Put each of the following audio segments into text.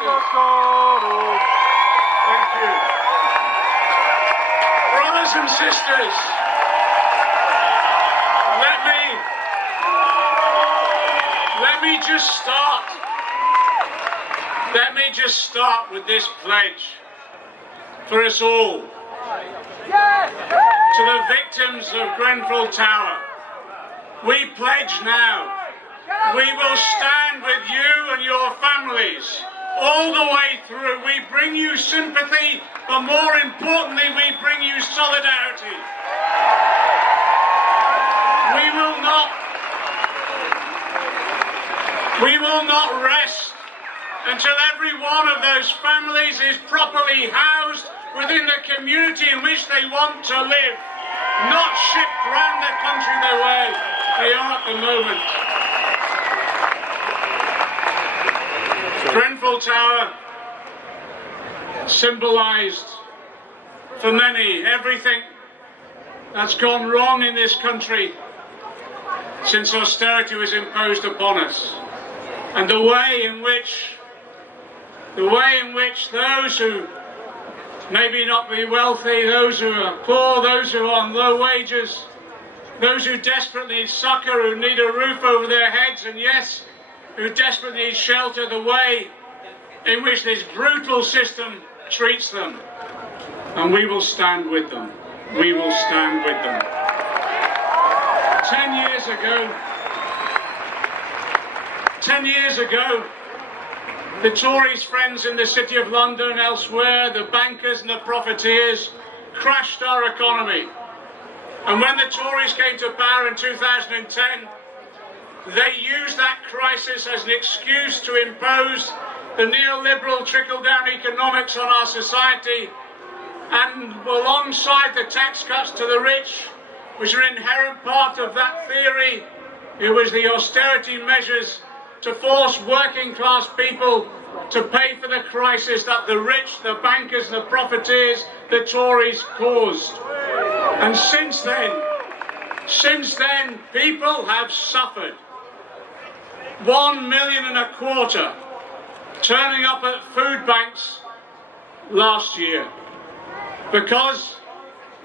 sisters. Thank you. Brothers and sisters, let me just start with this pledge for us all. To the victims of Grenfell Tower, we pledge now, we will stand with you and your families all the way through. We bring you sympathy, but more importantly, we bring you solidarity. We will not rest until every one of those families is properly housed within the community in which they want to live, not shipped round the country the way they are at the moment. Grenfell Tower symbolised for many everything that's gone wrong in this country since austerity was imposed upon us, and the way in which those who maybe not be wealthy, those who are poor, those who are on low wages, those who desperately need succour, who need a roof over their heads, and yes, who desperately need shelter, the way in which this brutal system treats them. And we will stand with them. We will stand with them. 10 years ago, the Tories' friends in the City of London and elsewhere, the bankers and the profiteers, crashed our economy. And when the Tories came to power in 2010, they used that crisis as an excuse to impose the neoliberal trickle-down economics on our society, and alongside the tax cuts to the rich, which are an inherent part of that theory, it was the austerity measures to force working class people to pay for the crisis that the rich, the bankers, the profiteers, the Tories caused. And since then, people have suffered. 1.25 million turning up at food banks last year because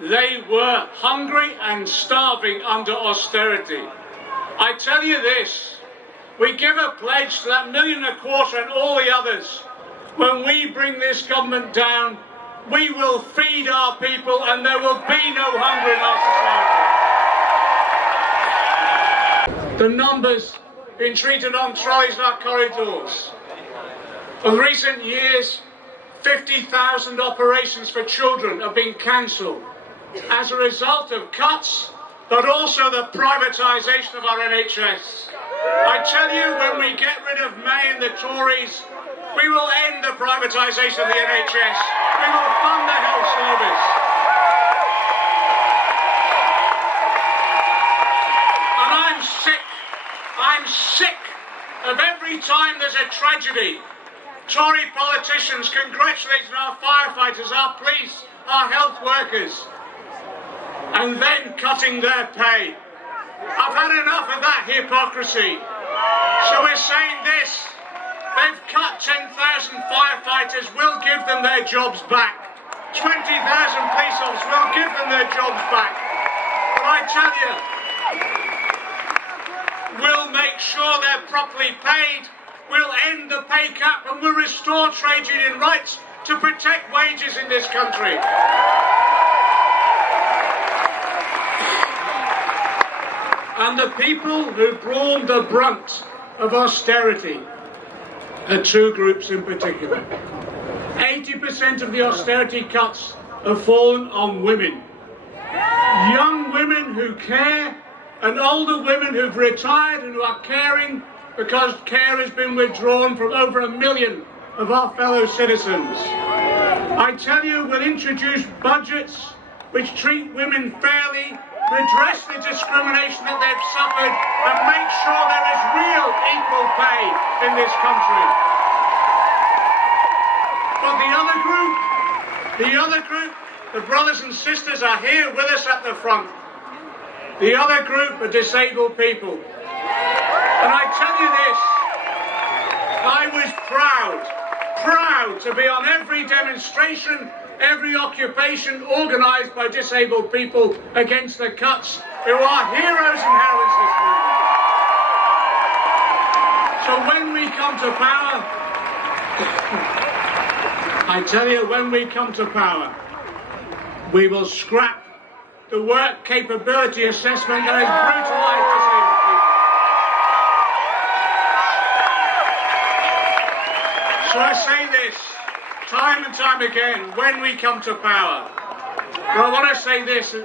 they were hungry and starving under austerity. I tell you this, we give a pledge to that 1.25 million and all the others. When we bring this government down, we will feed our people and there will be no hunger in our society. The numbers being treated on trolleys in our corridors. In recent years, 50,000 operations for children have been cancelled as a result of cuts, but also the privatisation of our NHS. I tell you, when we get rid of May and the Tories, we will end the privatisation of the NHS. We will fund the health service. And I'm sick of every time there's a tragedy, Tory politicians congratulating our firefighters, our police, our health workers, and then cutting their pay. I've had enough of that hypocrisy. So we're saying this, they've cut 10,000 firefighters, we'll give them their jobs back. 20,000 police officers, we'll give them their jobs back. But I tell you, we'll make sure they're properly paid, we'll end the pay cap, and we'll restore trade union rights to protect wages in this country. And the people who borne the brunt of austerity are two groups in particular. 80% of the austerity cuts have fallen on women. Young women who care and older women who've retired and who are caring because care has been withdrawn from over 1 million of our fellow citizens. I tell you, we'll introduce budgets which treat women fairly, redress the discrimination that they've suffered, and make sure there is real equal pay in this country. But the other group, the brothers and sisters are here with us at the front. The other group are disabled people. And I tell you this, I was proud proud to be on every demonstration, every occupation organised by disabled people against the cuts who are heroes and heroines this movement. So when we come to power, I tell you, when we come to power, we will scrap the work capability assessment that has brutalised disabled people. So I say this time and time again, when we come to power. But I want to say this,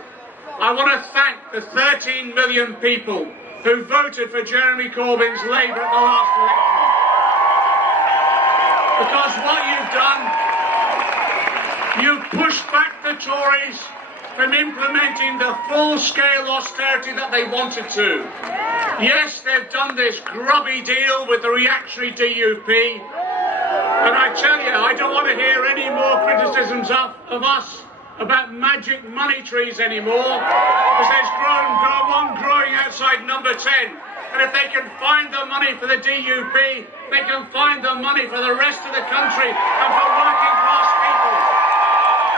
I want to thank the 13 million people who voted for Jeremy Corbyn's Labour at the last election. Because what you've done, you've pushed back the Tories from implementing the full-scale austerity that they wanted to. Yes, they've done this grubby deal with the reactionary DUP. And I tell you, I don't want to hear any more criticisms of us about magic money trees anymore, because there's one growing outside number 10. And if they can find the money for the DUP, they can find the money for the rest of the country and for working